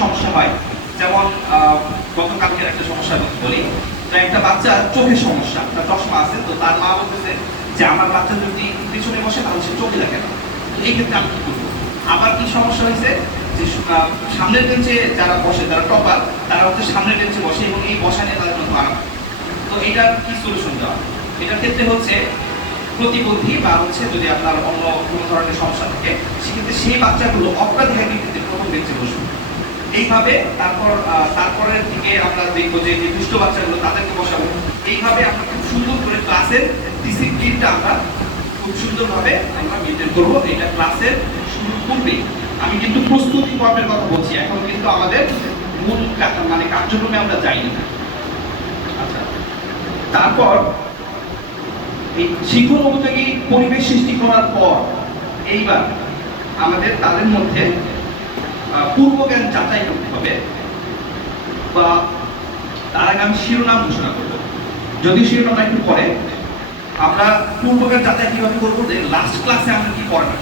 সমস্যা হয়। যেমন গতকালকের একটা সমস্যার কথা বলি, তো একটা বাচ্চার চোখের সমস্যা, তার চশমা আছে, তো তার মা বলতেছে যে আমার বাচ্চা যদি পিছনে বসে তাহলে সে চোখে দেখে না। তো এই ক্ষেত্রে আমি কি করবো? আবার কি সমস্যা হয়েছে যে সামনের বেঞ্চে যারা বসে, যারা টপার, তারা হচ্ছে সামনের বেঞ্চে বসে এবং এই বসা নিয়ে তাদের মধ্যে আরাম। তো এটার কি সলিউশন দেওয়া? এটার ক্ষেত্রে হচ্ছে প্রতিবন্ধী বা হচ্ছে যদি আপনার অন্য কোনো ধরনের সমস্যা থাকে, সেক্ষেত্রে সেই বাচ্চাগুলো অগ্রাধিকার ভিত্তিতে প্রথম বেঞ্চে বসবে। এইভাবে তারপরের দিকে আমরা দেখবো যে দুষ্ট বাচ্চাগুলো তাদেরকে বসাবো। এইভাবে আমরা খুব সুন্দর করে ক্লাসের ডিসিপ্লিনটা আমরা খুব সুন্দরভাবে আমরা মেনটেন করবো। এটা ক্লাসের শুরুর পূর্বেই। আমি কিন্তু প্রস্তুতি পর্বের কথা বলছি, এখন কিন্তু আমাদের মূল মানে কার্যক্রমে আমরা যাইনি। আচ্ছা, তারপর এই শিক্ষণ উপযোগী পরিবেশ সৃষ্টি করার পর এইবার আমাদের তাদের মধ্যে পূর্বজ্ঞান যাচাই করতে হবে, বা তার আগে আমি শিরোনাম ঘোষণা করবো। যদি শিরোনামটা একটু পরে, আমরা পূর্বজ্ঞান যাচাই কিভাবে করবো, যে লাস্ট ক্লাসে আমরা কি পড়ানো